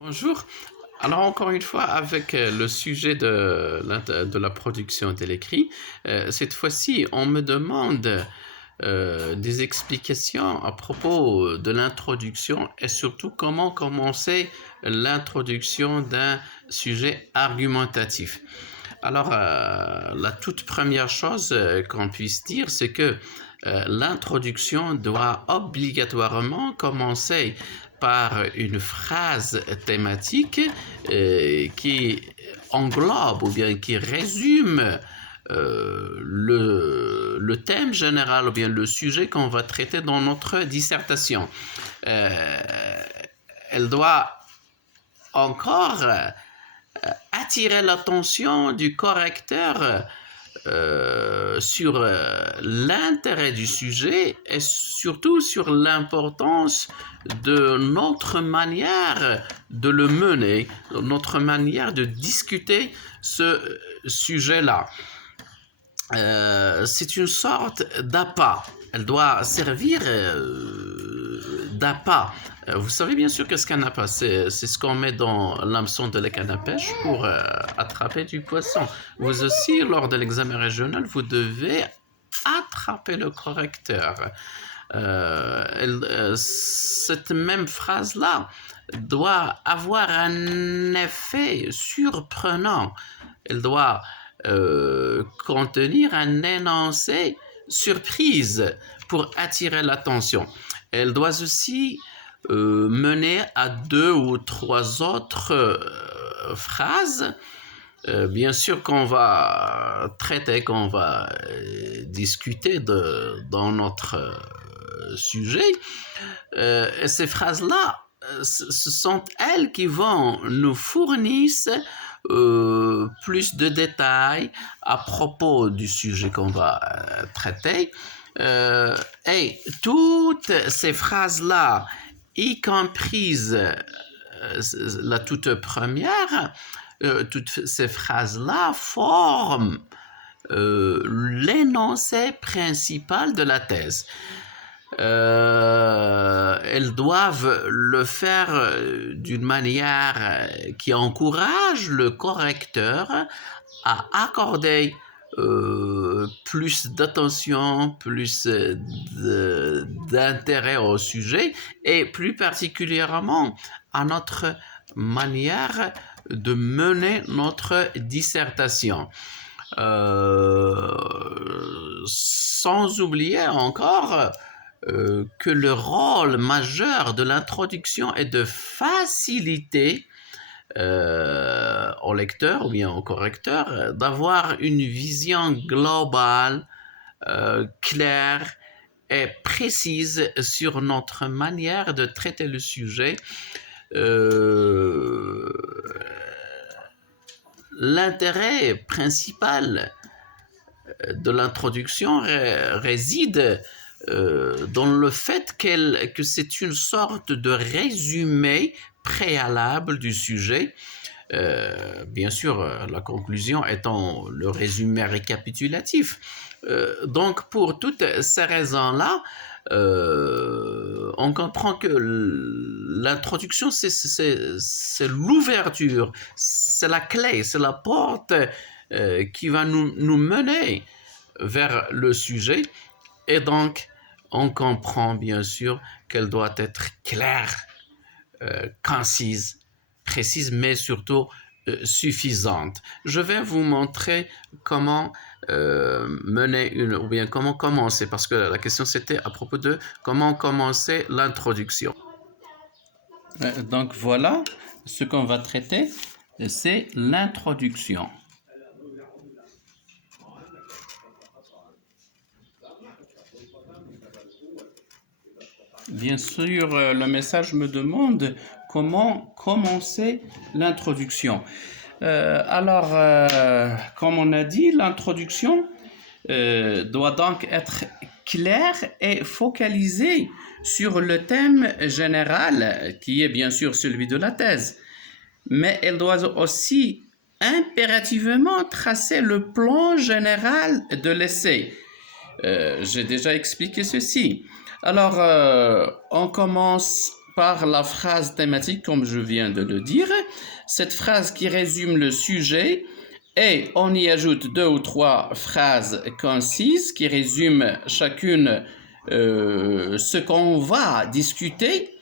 Bonjour. Alors encore une fois, avec le sujet de la production de l'écrit, cette fois-ci, on me demande des explications à propos de l'introduction et surtout comment commencer l'introduction d'un sujet argumentatif. Alors, la toute première chose qu'on puisse dire, c'est que l'introduction doit obligatoirement commencer par une phrase thématique qui englobe ou bien qui résume le thème général ou bien le sujet qu'on va traiter dans notre dissertation. Euh, Elle doit encore attirer l'attention du correcteur sur l'intérêt du sujet et surtout sur l'importance de notre manière de le mener, notre manière de discuter ce sujet-là. C'est une sorte d'appât. Elle doit servir d'appât. Vous savez bien sûr qu'est-ce qu'un appât, c'est ce qu'on met dans l'hameçon de la canne à pêche pour attraper du poisson. Vous aussi, lors de l'examen régional, vous devez attraper le correcteur. Cette même phrase-là doit avoir un effet surprenant. Elle doit contenir un énoncé surprise pour attirer l'attention. Elle doit aussi mener à 2 ou 3 autres phrases, bien sûr qu'on va traiter, qu'on va discuter dans notre sujet. Et ces phrases-là, ce sont elles qui vont nous fournir plus de détails à propos du sujet qu'on va traiter. Et toutes ces phrases-là, y compris la toute première, toutes ces phrases-là forment l'énoncé principal de la thèse. Elles doivent le faire d'une manière qui encourage le correcteur à accorder plus d'attention, plus d'intérêt au sujet et plus particulièrement à notre manière de mener notre dissertation. Sans oublier encore que le rôle majeur de l'introduction est de faciliter au lecteur ou bien au correcteur d'avoir une vision globale, claire et précise sur notre manière de traiter le sujet. L'intérêt principal de l'introduction réside dans le fait que c'est une sorte de résumé préalable du sujet. Bien sûr, la conclusion étant le résumé récapitulatif. Donc, pour toutes ces raisons-là, on comprend que l'introduction, c'est l'ouverture, c'est la clé, c'est la porte qui va nous mener vers le sujet. Et donc, on comprend bien sûr qu'elle doit être claire, concise, précise, mais surtout suffisante. Je vais vous montrer comment mener ou bien comment commencer, parce que la question c'était à propos de comment commencer l'introduction. Donc voilà, ce qu'on va traiter, c'est l'introduction. Bien sûr, le message me demande comment commencer l'introduction. Comme on a dit, l'introduction doit donc être claire et focalisée sur le thème général, qui est bien sûr celui de la thèse. Mais elle doit aussi impérativement tracer le plan général de l'essai. J'ai déjà expliqué ceci. Alors, on commence par la phrase thématique, comme je viens de le dire. Cette phrase qui résume le sujet, et on y ajoute 2 ou 3 phrases concises qui résument chacune ce qu'on va discuter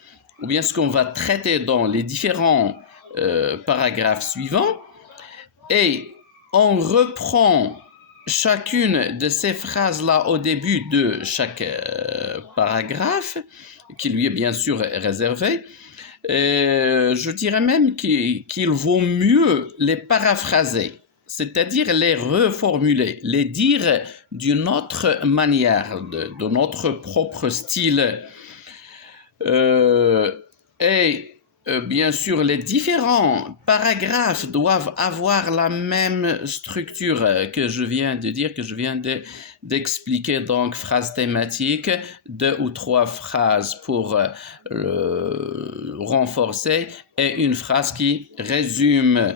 ou bien ce qu'on va traiter dans les différents paragraphes suivants. Et on reprend chacune de ces phrases-là au début de chaque paragraphe, qui lui est bien sûr réservé. Je dirais même qu'il vaut mieux les paraphraser, c'est-à-dire les reformuler, les dire d'une autre manière, de notre propre style. Bien sûr, les différents paragraphes doivent avoir la même structure que je viens de dire, que je viens d'expliquer. Donc, phrase thématique, 2 ou 3 phrases pour renforcer et une phrase qui résume.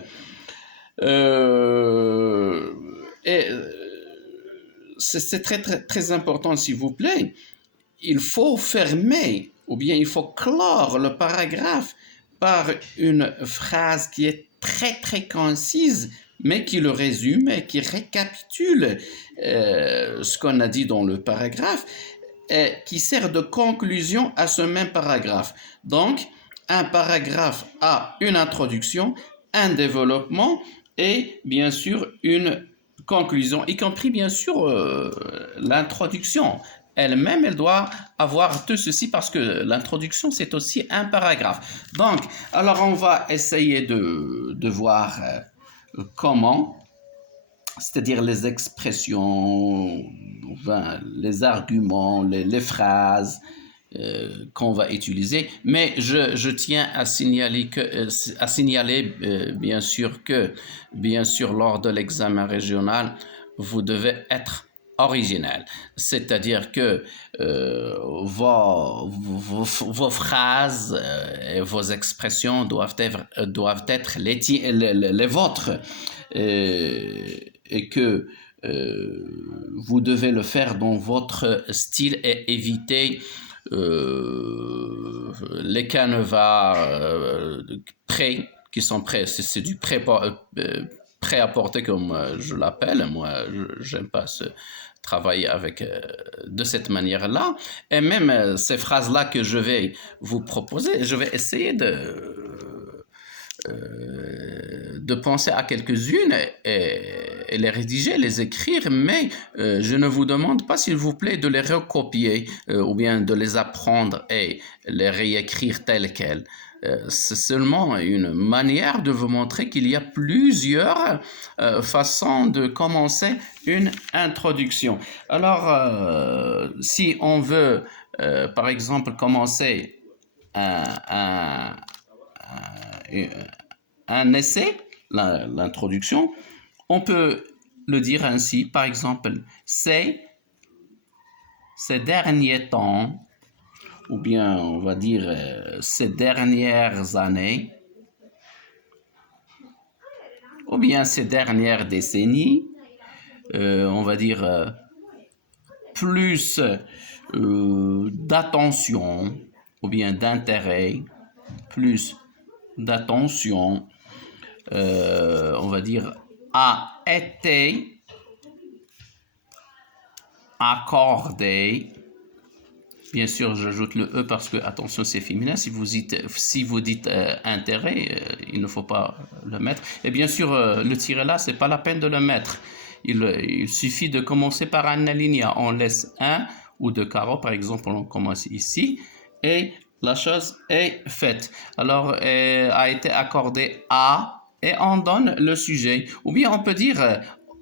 C'est très important, s'il vous plaît. Il faut fermer ou bien il faut clore le paragraphe par une phrase qui est très concise, mais qui le résume et qui récapitule ce qu'on a dit dans le paragraphe et qui sert de conclusion à ce même paragraphe. Donc, un paragraphe a une introduction, un développement et bien sûr une conclusion, y compris bien sûr l'introduction. Elle-même, elle doit avoir tout ceci parce que l'introduction, c'est aussi un paragraphe. Donc, alors on va essayer de voir comment, c'est-à-dire les expressions, enfin, les arguments, les phrases qu'on va utiliser. Mais je tiens à signaler bien sûr que, bien sûr, lors de l'examen régional, vous devez être original, c'est-à-dire que vos phrases et vos expressions doivent être les vôtres et que vous devez le faire dans votre style et éviter les canevas qui sont prêts, c'est du prêt-à-porter comme je l'appelle. Moi, je n'aime pas travailler avec de cette manière-là. Et même ces phrases-là que je vais vous proposer, je vais essayer de penser à quelques-unes et les rédiger, les écrire, mais je ne vous demande pas, s'il vous plaît, de les recopier ou bien de les apprendre et les réécrire telles quelles. C'est seulement une manière de vous montrer qu'il y a plusieurs façons de commencer une introduction. Alors, si on veut, par exemple, commencer un essai, l'introduction, on peut le dire ainsi, par exemple, ces derniers temps, ou bien on va dire ces dernières années, ou bien ces dernières décennies, on va dire plus d'attention, ou bien d'intérêt, plus d'attention, on va dire, a été accordé. Bien sûr, j'ajoute le E parce que, attention, c'est féminin. Si vous dites intérêt, il ne faut pas le mettre. Et bien sûr, le tiret là, c'est pas la peine de le mettre. Il suffit de commencer par un alinéa. On laisse un ou deux carreaux, par exemple, on commence ici. Et la chose est faite. Alors, a été accordé à, et on donne le sujet. Ou bien on peut dire,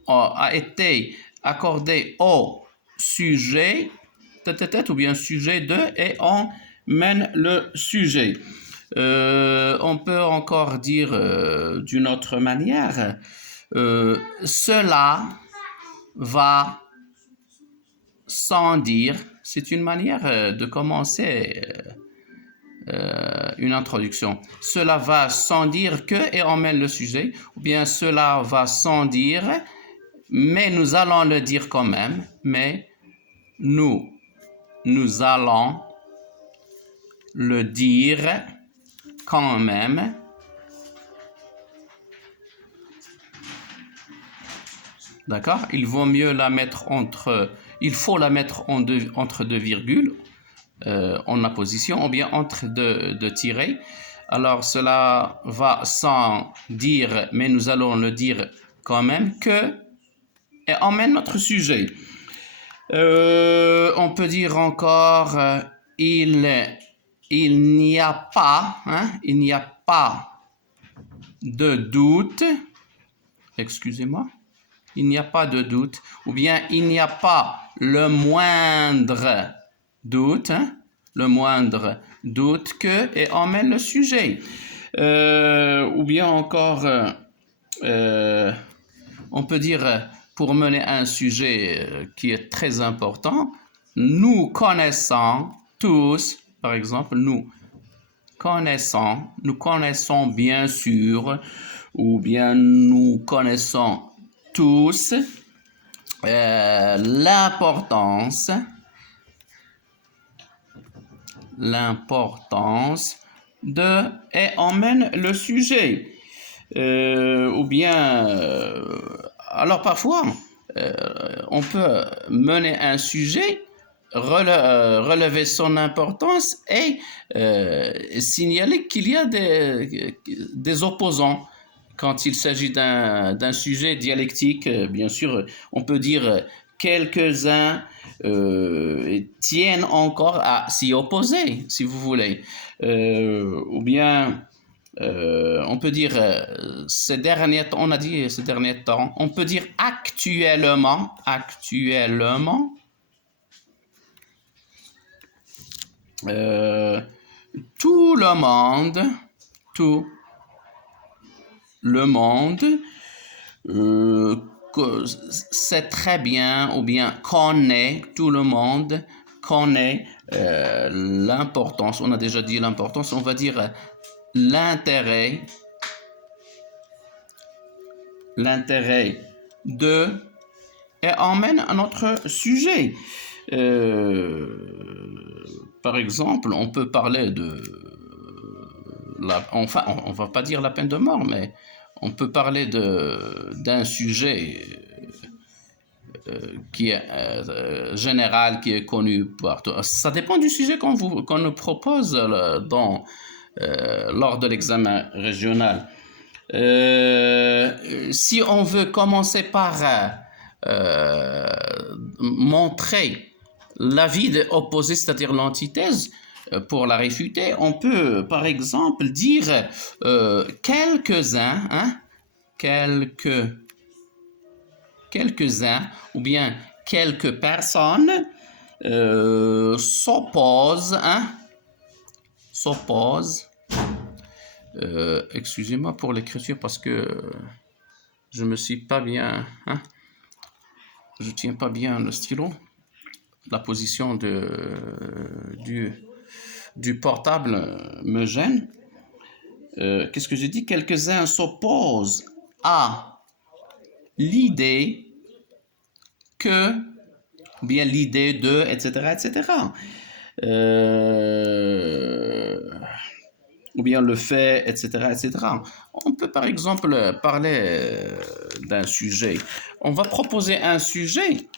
a été accordé au sujet, ou bien sujet de, et on mène le sujet. On peut encore dire d'une autre manière, cela va sans dire. C'est une manière de commencer une introduction. Cela va sans dire que, et on mène le sujet, ou bien cela va sans dire, mais nous allons le dire quand même, mais nous allons le dire quand même. D'accord? Il vaut mieux la mettre entre... Il faut la mettre entre deux virgules en apposition ou bien entre deux tirets. Alors cela va sans dire, mais nous allons le dire quand même que et emmène notre sujet. On peut dire encore il n'y a pas, hein, il n'y a pas de doute. Excusez-moi. Il n'y a pas de doute, ou bien il n'y a pas le moindre doute, hein, le moindre doute que et emmène le sujet. Ou bien encore, on peut dire pour mener un sujet qui est très important, nous connaissons tous, par exemple, nous connaissons bien sûr, ou bien nous connaissons tous l'importance de et emmène le sujet. Ou bien, alors parfois, on peut mener un sujet, relever son importance et signaler qu'il y a des opposants. Quand il s'agit d'un sujet dialectique, bien sûr, on peut dire quelques-uns tiennent encore à s'y opposer, si vous voulez. Ou bien, on peut dire ces derniers temps, on a dit ces derniers temps, on peut dire actuellement, tout le monde sait très bien ou bien connaît, tout le monde connaît l'importance, on a déjà dit l'importance, on va dire l'intérêt de et emmène à notre sujet. Par exemple, on peut parler de enfin, on va pas dire la peine de mort, mais on peut parler d'un sujet qui est général, qui est connu partout. Ça dépend du sujet qu'on nous propose lors de l'examen régional. Si on veut commencer par montrer l'avis opposé, c'est-à-dire l'antithèse, pour la réfuter, on peut par exemple dire quelques-uns, hein, quelques-uns ou bien quelques personnes s'opposent, hein, excusez-moi pour l'écriture parce que je me suis pas bien, hein, je tiens pas bien le stylo, la position du portable me gêne. Qu'est-ce que j'ai dit? Quelques-uns s'opposent à l'idée que, ou bien l'idée de, etc., etc. Ou bien le fait, etc., etc. On peut par exemple parler d'un sujet. On va proposer un sujet,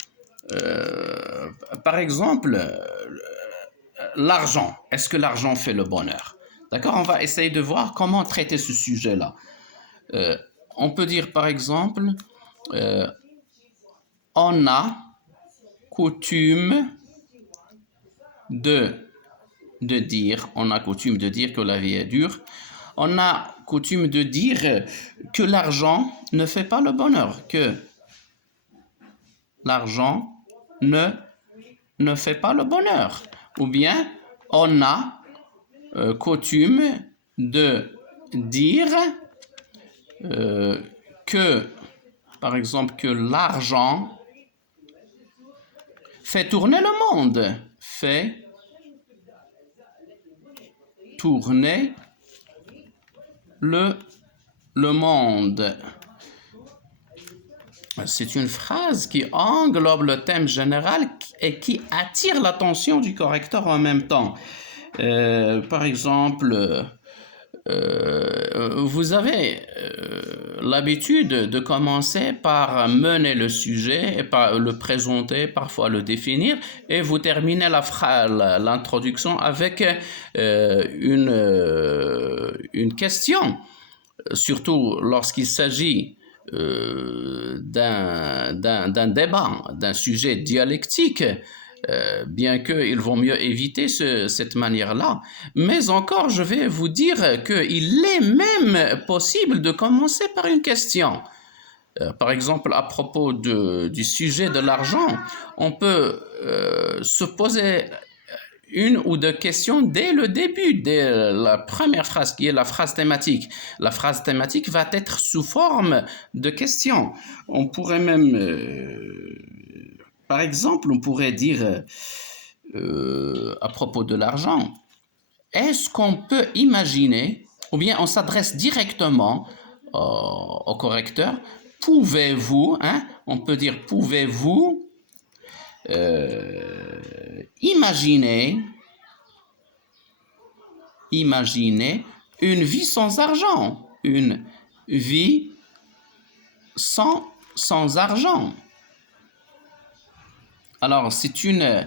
par exemple, l'argent. Est-ce que l'argent fait le bonheur? D'accord? On va essayer de voir comment traiter ce sujet-là. On peut dire par exemple, on a coutume de dire que la vie est dure. On a coutume de dire que l'argent ne fait pas le bonheur, que l'argent ne fait pas le bonheur. Ou bien, on a coutume de dire que, par exemple, que l'argent fait tourner le monde, fait tourner le monde. C'est une phrase qui englobe le thème général et qui attire l'attention du correcteur en même temps. Par exemple, vous avez l'habitude de commencer par mener le sujet et par le présenter, parfois le définir, et vous terminez l'introduction avec une question, surtout lorsqu'il s'agit d'un débat, d'un sujet dialectique. Bien qu'il vaut mieux éviter cette manière-là. Mais encore, je vais vous dire qu'il est même possible de commencer par une question. Par exemple, à propos du sujet de l'argent, on peut se poser une ou deux questions dès le début, dès la première phrase qui est la phrase thématique. La phrase thématique va être sous forme de questions. On pourrait même... par exemple, on pourrait dire à propos de l'argent, est-ce qu'on peut imaginer, ou bien on s'adresse directement au correcteur, pouvez-vous, hein, on peut dire pouvez-vous imaginer une vie sans argent, une vie sans argent. Alors, c'est une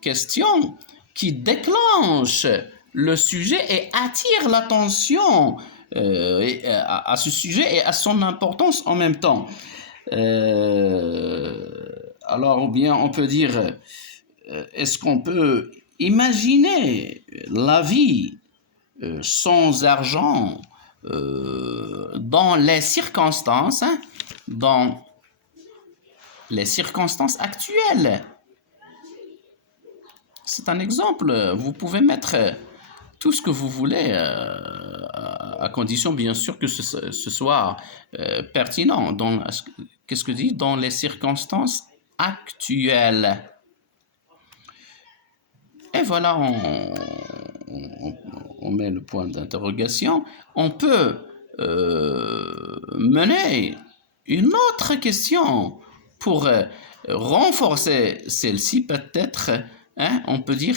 question qui déclenche le sujet et attire l'attention à ce sujet et à son importance en même temps. Alors, ou bien on peut dire, est-ce qu'on peut imaginer la vie sans argent dans les circonstances, hein, dans les circonstances actuelles? C'est un exemple. Vous pouvez mettre tout ce que vous voulez, à condition bien sûr que ce soit pertinent. Qu'est-ce que dit? Dans les circonstances actuelles. Et voilà, on met le point d'interrogation. On peut mener une autre question pour renforcer celle-ci, peut-être, hein, on peut dire,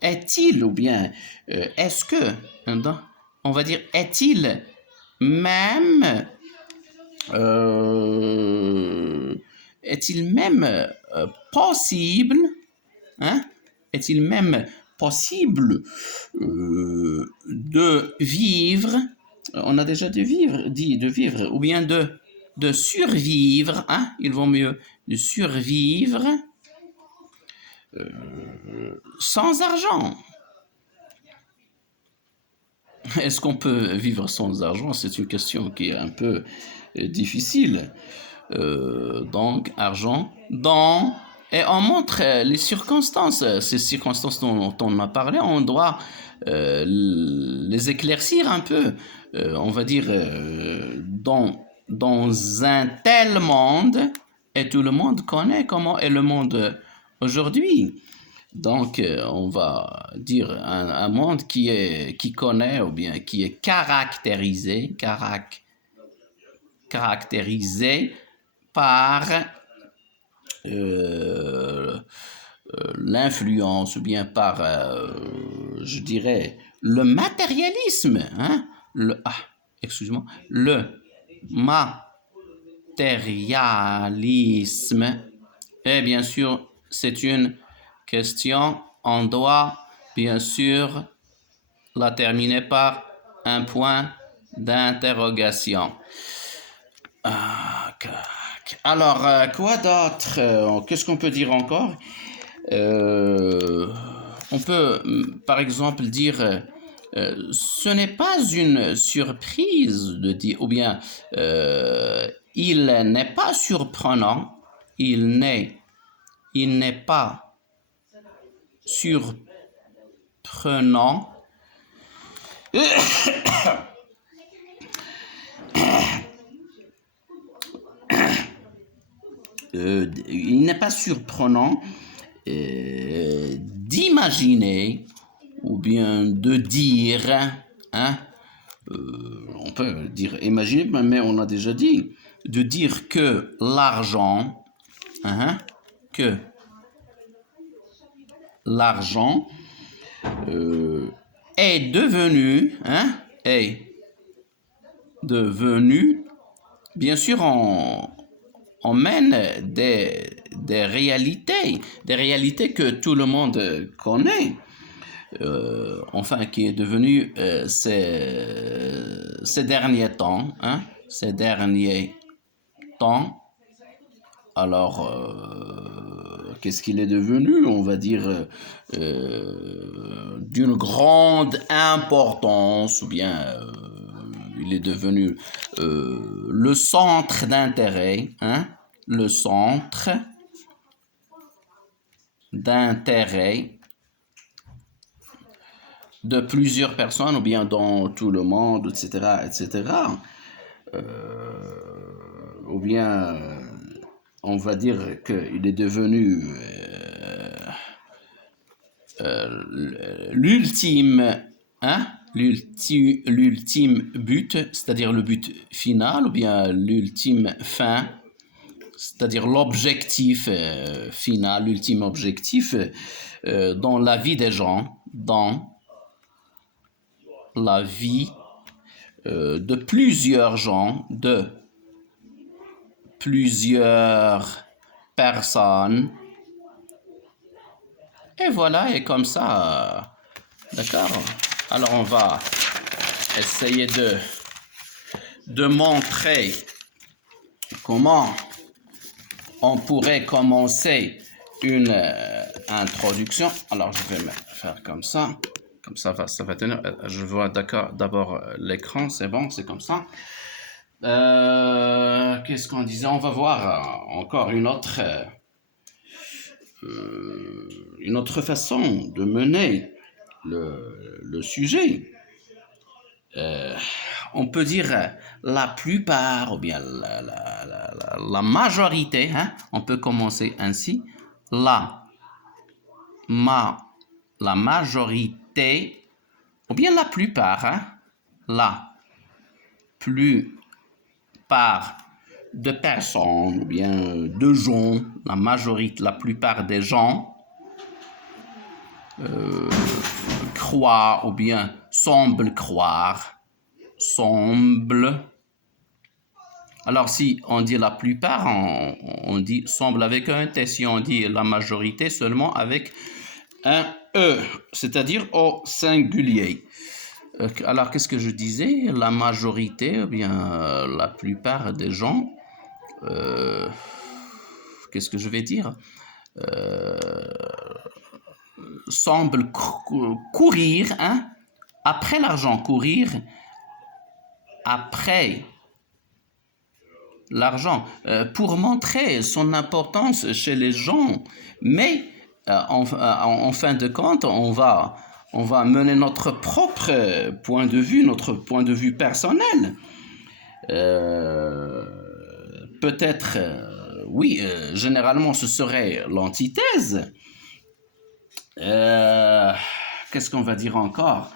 est-il, ou bien, est-ce que, on va dire, est-il même, possible, hein, est-il même possible de vivre, on a déjà dit de vivre, ou bien de survivre, hein, il vaut mieux de survivre sans argent. Est-ce qu'on peut vivre sans argent? C'est une question qui est un peu difficile. Donc, argent, et on montre les circonstances. Ces circonstances dont on a parlé, on doit les éclaircir un peu. On va dire, dans un tel monde, et tout le monde connaît comment est le monde aujourd'hui. Donc, on va dire un monde qui connaît, ou bien qui est caractérisé par l'influence, ou bien par, je dirais, le matérialisme, hein? Le matérialisme. Et bien sûr, c'est une question, on doit bien sûr la terminer par un point d'interrogation. Alors, quoi d'autre? Qu'est-ce qu'on peut dire encore? On peut, par exemple, dire ce n'est pas une surprise de dire, ou bien il n'est pas surprenant, il n'est pas surprenant il n'est pas surprenant d'imaginer ou bien de dire, hein, on peut dire imaginer, mais on a déjà dit, de dire que l'argent, hein, que l'argent est devenu, bien sûr, on mène des réalités que tout le monde connaît, enfin qui est devenu ces derniers temps, alors, qu'est-ce qu'il est devenu? On va dire d'une grande importance, ou bien il est devenu le centre d'intérêt, le centre d'intérêt de plusieurs personnes, ou bien dans tout le monde, etc., etc. Ou bien on va dire qu'il est devenu l'ultime, l'ultime but, c'est-à-dire le but final, ou bien l'ultime fin, c'est-à-dire l'objectif final, l'ultime objectif dans la vie des gens, dans la vie de plusieurs gens, de plusieurs personnes. Et voilà, et comme ça, d'accord? Alors on va essayer de montrer comment on pourrait commencer une introduction. Alors je vais me faire comme ça va tenir. Je vois d'abord l'écran, c'est bon, c'est comme ça. Qu'est-ce qu'on disait? On va voir encore une autre façon de mener le sujet. On peut dire la plupart, ou bien la majorité, on peut commencer ainsi, la majorité, ou bien la plupart, la plupart de personnes, ou bien de gens, la majorité, la plupart des gens croient, ou bien semblent croire, alors si on dit la plupart, on dit semble avec un T. Si on dit la majorité, seulement avec un E, c'est-à-dire au singulier. Alors qu'est-ce que je disais? La majorité, ou bien la plupart des gens, qu'est-ce que je vais dire? Semble courir après l'argent, courir après l'argent pour montrer son importance chez les gens, mais en fin de compte, on va mener notre propre point de vue personnel. Peut-être, oui, généralement ce serait l'antithèse. Qu'est-ce qu'on va dire encore?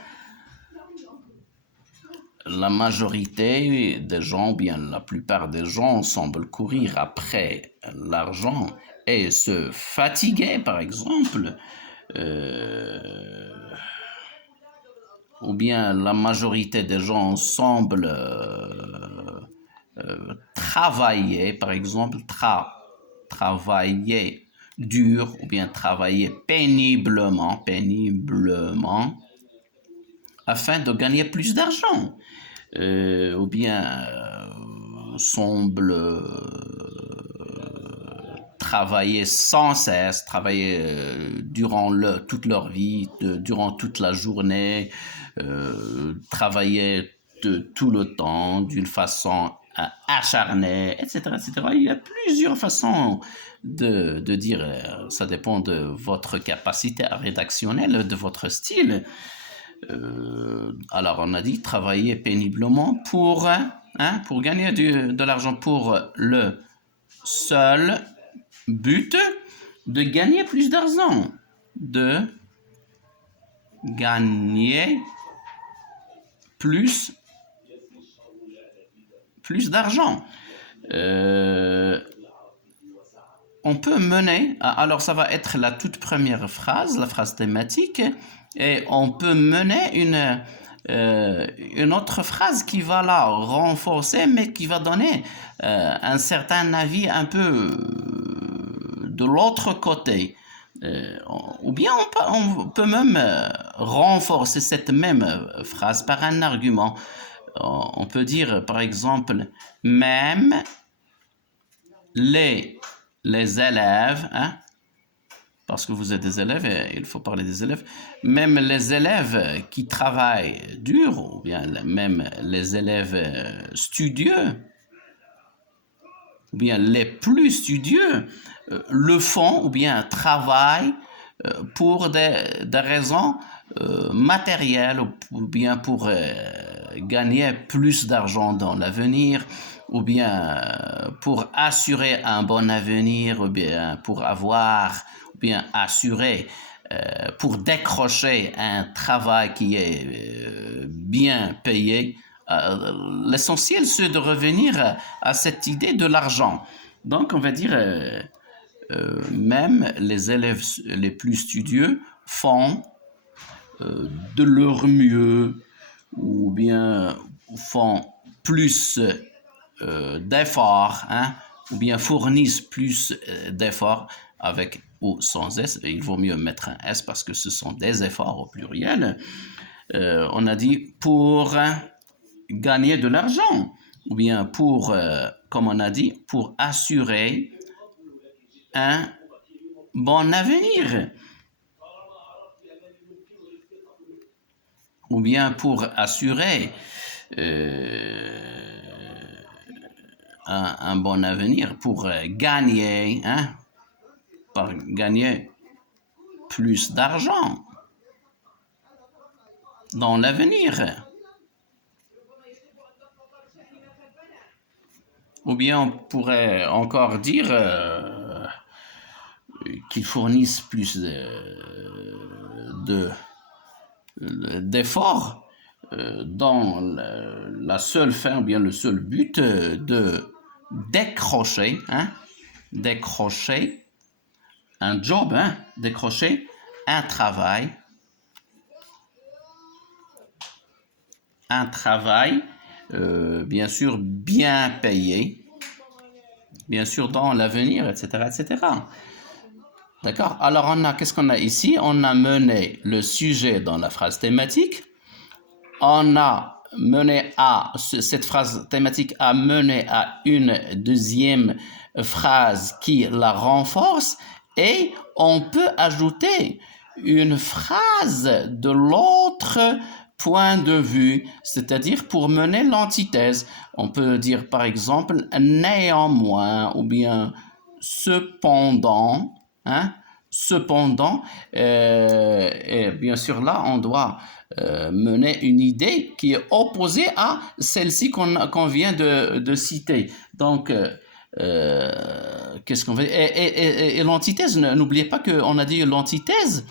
La majorité des gens, bien la plupart des gens, semblent courir après l'argent et se fatiguer, par exemple. Ou bien la majorité des gens semblent travailler, par exemple, travailler dur, ou bien travailler péniblement, afin de gagner plus d'argent. Ou bien semble travailler sans cesse, travailler durant toute leur vie, durant toute la journée, travailler tout le temps d'une façon acharnée, etc., etc. Il y a plusieurs façons de dire, ça dépend de votre capacité rédactionnelle, de votre style. Alors on a dit travailler péniblement pour gagner de l'argent, pour le seul but de gagner plus d'argent, plus d'argent. on peut mener, alors ça va être la toute première phrase, la phrase thématique, et on peut mener une autre phrase qui va la renforcer, mais qui va donner un certain avis un peu de l'autre côté. Ou bien on peut même renforcer cette même phrase par un argument. On peut dire par exemple, même les élèves, hein, parce que vous êtes des élèves et il faut parler des élèves, même les élèves qui travaillent dur, ou bien même les élèves studieux, ou bien les plus studieux, le font ou bien travaillent pour des raisons matérielles ou bien pour gagner plus d'argent dans l'avenir ou bien pour assurer un bon avenir ou bien pour avoir ou bien assurer pour décrocher un travail qui est bien payé. L'essentiel, c'est de revenir à cette idée de l'argent. Donc, on va dire, même les élèves les plus studieux font de leur mieux ou bien font plus d'efforts, hein, ou bien fournissent plus d'efforts avec ou sans S. Il vaut mieux mettre un S parce que ce sont des efforts au pluriel. On a dit pour gagner de l'argent, ou bien pour, comme on a dit, pour assurer un bon avenir, ou bien pour assurer un bon avenir, pour gagner, hein, par gagner plus d'argent dans l'avenir. Ou bien on pourrait encore dire qu'ils fournissent plus d'efforts dans la seule fin, ou bien le seul but de décrocher, hein, décrocher un job, hein, décrocher un travail bien sûr bien payé, bien sûr dans l'avenir, etc., etc. D'accord? Alors qu'est-ce qu'on a ici? On a mené le sujet dans la phrase thématique. On a mené cette phrase thématique a mené à une deuxième phrase qui la renforce et on peut ajouter une phrase de l'autre point de vue, c'est-à-dire pour mener l'antithèse. On peut dire par exemple néanmoins ou bien cependant, hein, cependant, et bien sûr là on doit mener une idée qui est opposée à celle-ci qu'on vient de citer. Donc, qu'est-ce qu'on veut? Et l'antithèse, n'oubliez pas qu'on a dit l'antithèse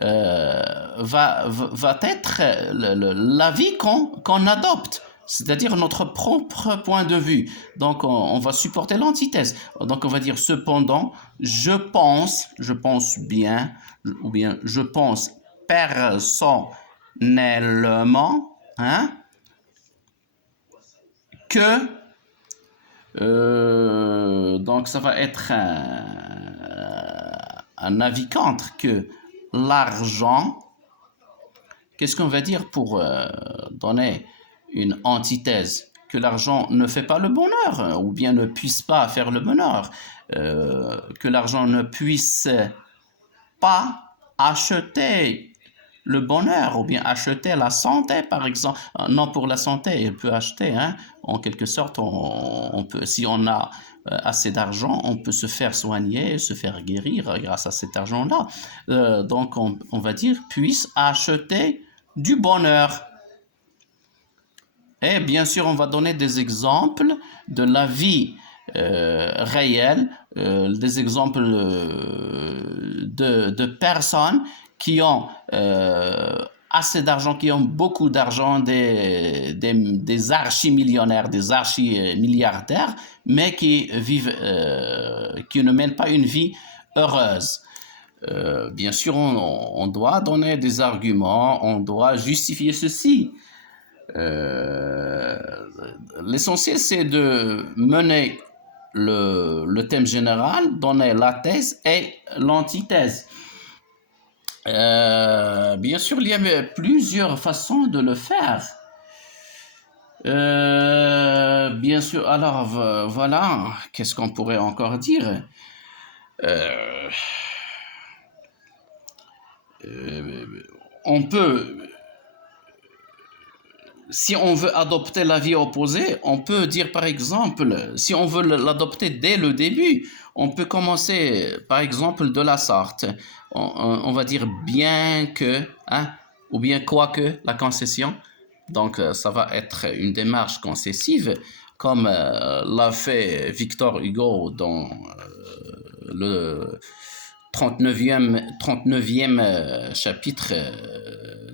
va être l'avis qu'on adopte, c'est-à-dire notre propre point de vue. Donc, on va supporter l'antithèse. Donc, on va dire cependant, je pense bien, ou bien je pense personnellement, hein, que donc ça va être un avis contre que l'argent, qu'est-ce qu'on va dire pour donner une antithèse? Que l'argent ne fait pas le bonheur, ou bien ne puisse pas faire le bonheur, que l'argent ne puisse pas acheter le bonheur, ou bien acheter la santé, par exemple. Non, pour la santé, il peut acheter, hein. En quelque sorte, on peut, si on a assez d'argent, on peut se faire soigner, se faire guérir grâce à cet argent-là. Donc, on va dire, puisse acheter du bonheur. Et bien sûr, on va donner des exemples de la vie réelle, des exemples de personnes qui ont assez d'argent, qui ont beaucoup d'argent, des archi-millionnaires, des archi-milliardaires, mais qui vivent, qui ne mènent pas une vie heureuse. Bien sûr, on doit donner des arguments, on doit justifier ceci. L'essentiel, c'est de mener le thème général, donner la thèse et l'antithèse. Bien sûr, il y a plusieurs façons de le faire. Bien sûr, alors voilà, qu'est-ce qu'on pourrait encore dire? On peut, si on veut adopter l'avis opposé, on peut dire par exemple, si on veut l'adopter dès le début, on peut commencer par exemple de la sorte. On va dire bien que, hein, ou bien quoique la concession. Donc ça va être une démarche concessive, comme l'a fait Victor Hugo dans le 39e chapitre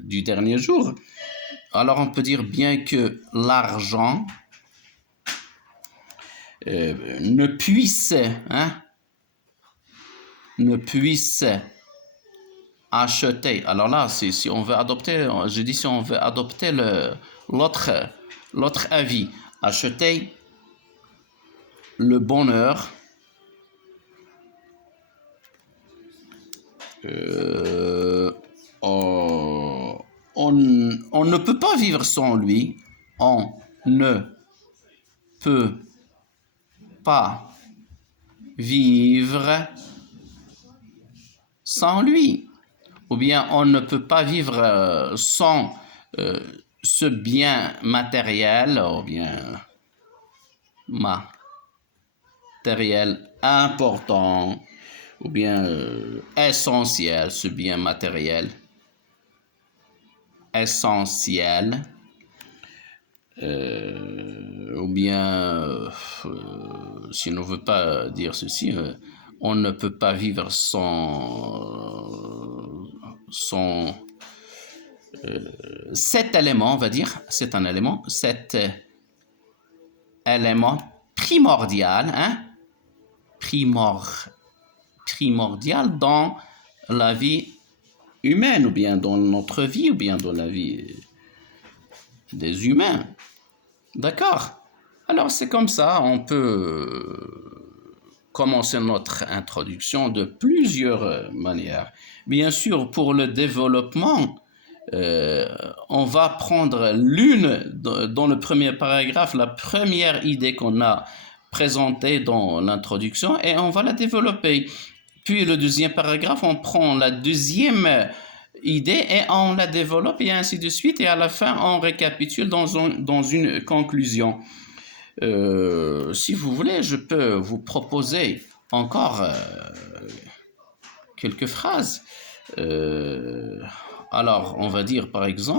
du dernier jour. Alors on peut dire bien que l'argent ne puisse acheter. Alors là, si on veut adopter, je dis si on veut adopter l'autre avis, acheter le bonheur, on ne peut pas vivre sans lui, on ne peut pas vivre sans lui, ou bien on ne peut pas vivre sans ce bien matériel, ou bien matériel important, ou bien essentiel, ce bien matériel essentiel, ou bien, si on ne veut pas dire ceci, on ne peut pas vivre sans cet élément, on va dire, c'est un élément, cet élément primordial, primordial dans la vie humaine, ou bien dans notre vie, ou bien dans la vie des humains. D'accord? Alors c'est comme ça, on peut commencer notre introduction de plusieurs manières. Bien sûr, pour le développement, on va prendre dans le premier paragraphe, la première idée qu'on a présentée dans l'introduction, et on va la développer. Puis le deuxième paragraphe, on prend la deuxième idée et on la développe, et ainsi de suite, et à la fin on récapitule dans une conclusion. Si vous voulez, je peux vous proposer encore quelques phrases. Alors on va dire par exemple